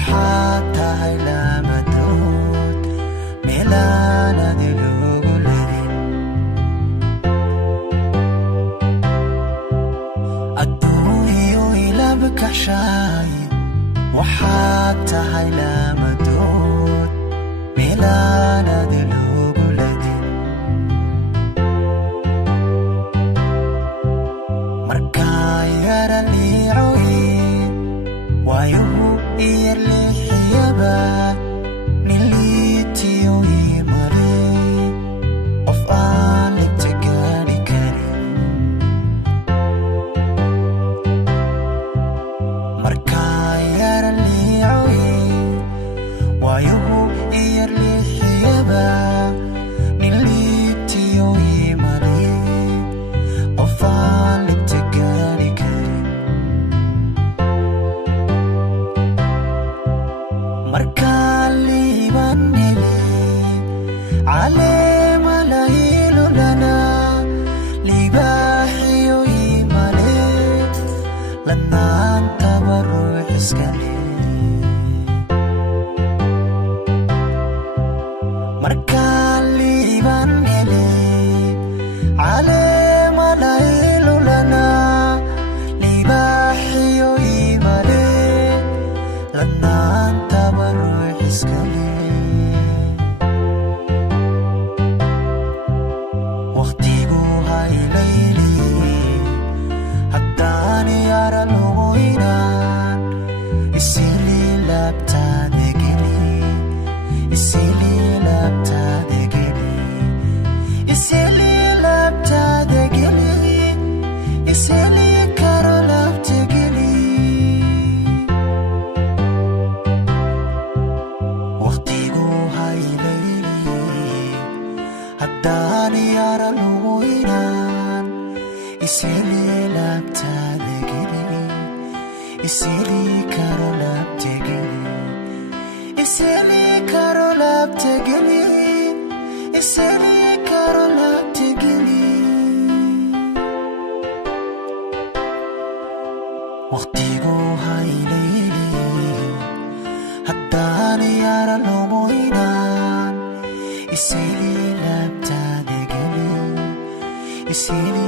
waxaad tahay laamadood meelaanadi loogu ledin adduunyo ilaba kaxshaay waxaad tahay laamadood meelaanadi loogu ledin markaan yara liicoy waayuhu iyarleexiyaba niliitiyo imale qof aan libta gaadhi karin markaan yara liicoy waayuhu iyarleexiyaba niliitiyo imale qof aan libta gaadhi karin markaan liiban heli caleema la ilulana libaaxiyo imale lanaantaba ruux iskale markaan liiban heli caleema la ilulana libaaxiyo imale lanaantaba ruux iskale waqtigu haylayli haddaan yara lumoynaan isili laabtaada geli isili laabtaada geli isili laabtaada geli isili karo laabta geli waqtigu haylayli haddaan yara lumoynaan isili laabtaada geli isili karo laabta geli isili karo laabta geli isili karo laabta geli waqtigu haylayli haddaan yara lumoynaan isili laabtaada geli isili